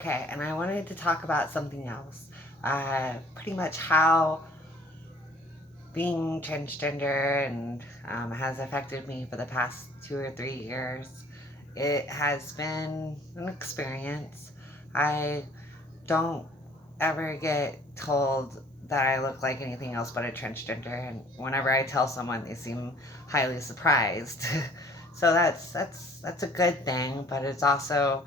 Okay, and I wanted to talk about something else. Pretty much how being transgender and has affected me for the past 2 or 3 years. It has been an experience. I don't ever get told that I look like anything else but a transgender, and whenever I tell someone, they seem highly surprised. So that's a good thing, but it's also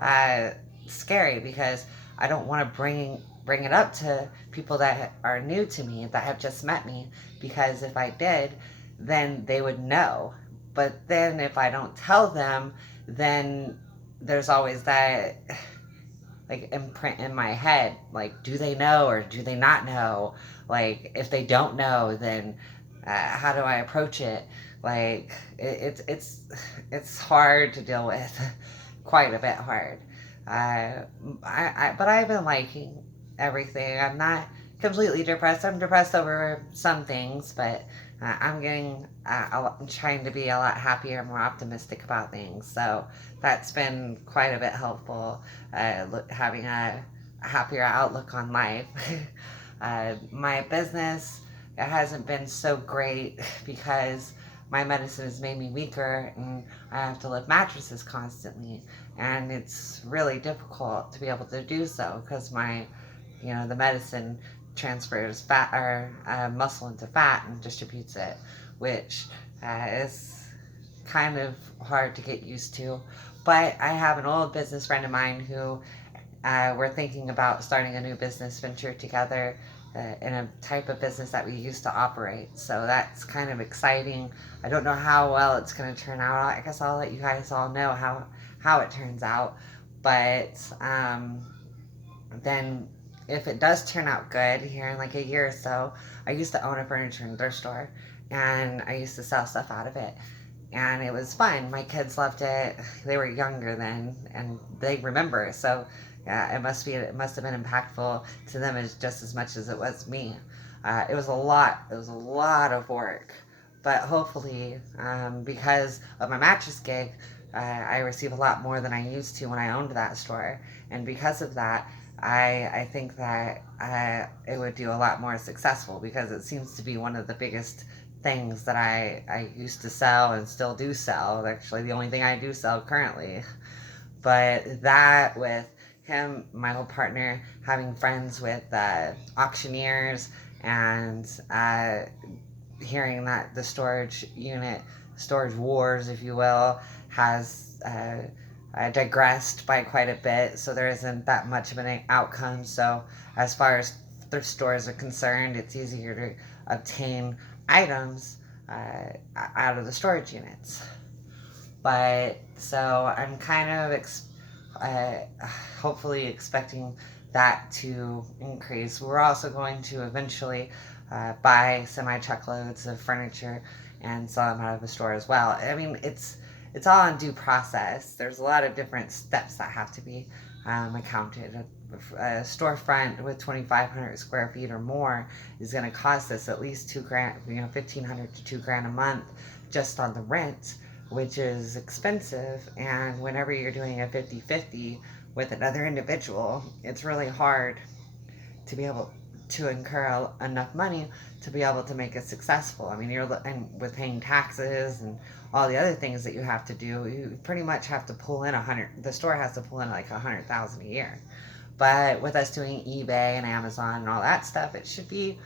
uh, scary because I don't want to bring it up to people that are new to me that have just met me, because if I did, then they would know. But then if I don't tell them, then there's always that like imprint in my head, like, do they know or do they not know? Like, if they don't know, then how do I approach it? Like, it's hard to deal with. Quite a bit hard. But I've been liking everything. I'm not completely depressed. I'm depressed over some things, but I'm getting I'm trying to be a lot happier, more optimistic about things. So that's been quite a bit helpful, having a happier outlook on life. My business, it hasn't been so great because my medicine has made me weaker, and I have to lift mattresses constantly, and it's really difficult to be able to do so because the medicine transfers fat or muscle into fat and distributes it, which is kind of hard to get used to. But I have an old business friend of mine who we're thinking about starting a new business venture together, in a type of business that we used to operate. So that's kind of exciting. I don't know how well it's going to turn out. I guess I'll let you guys all know how it turns out. But then if it does turn out good here in like a year or so, I used to own a furniture and thrift store, and I used to sell stuff out of it, and it was fun. My kids loved it. They were younger then, and they remember. So, yeah, it must have been impactful to them as just as much as it was me. It was a lot. It was a lot of work, but hopefully, because of my mattress gig, I receive a lot more than I used to when I owned that store, and because of that, I think that it would do a lot more successful because it seems to be one of the biggest things that I used to sell and still do sell. Actually, the only thing I do sell currently. But that with him, my whole partner, having friends with auctioneers, and hearing that the storage wars, if you will, has digressed by quite a bit. So there isn't that much of an outcome. So as far as thrift stores are concerned, it's easier to obtain items out of the storage units. But so I'm kind of uh, hopefully expecting that to increase. We're also going to eventually buy semi truckloads of furniture and sell them out of the store as well. I mean, it's all in due process. There's a lot of different steps that have to be accounted. A storefront with 2,500 square feet or more is going to cost us at least 2 grand, 1,500 to 2 grand a month just on the rent, which is expensive. And whenever you're doing a 50-50 with another individual, it's really hard to be able to incur enough money to be able to make it successful. I mean, and with paying taxes and all the other things that you have to do, you pretty much have to pull in 100. The store has to pull in like 100,000 a year. But with us doing eBay and Amazon and all that stuff, it should be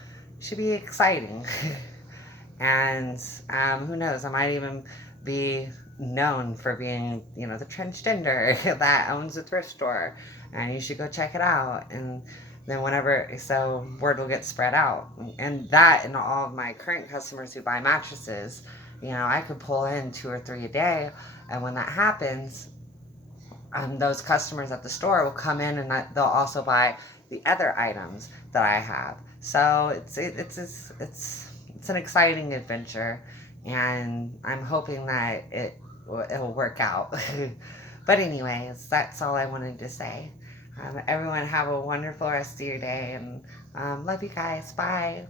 exciting. And who knows? I might even be known for being, the transgender that owns a thrift store, and you should go check it out. And then so word will get spread out, and that, and all of my current customers who buy mattresses, I could pull in 2 or 3 a day, and when that happens, those customers at the store will come in, and they'll also buy the other items that I have. So it's an exciting adventure, and I'm hoping that it'll work out. But anyways, that's all I wanted to say. Everyone have a wonderful rest of your day, and love you guys. Bye.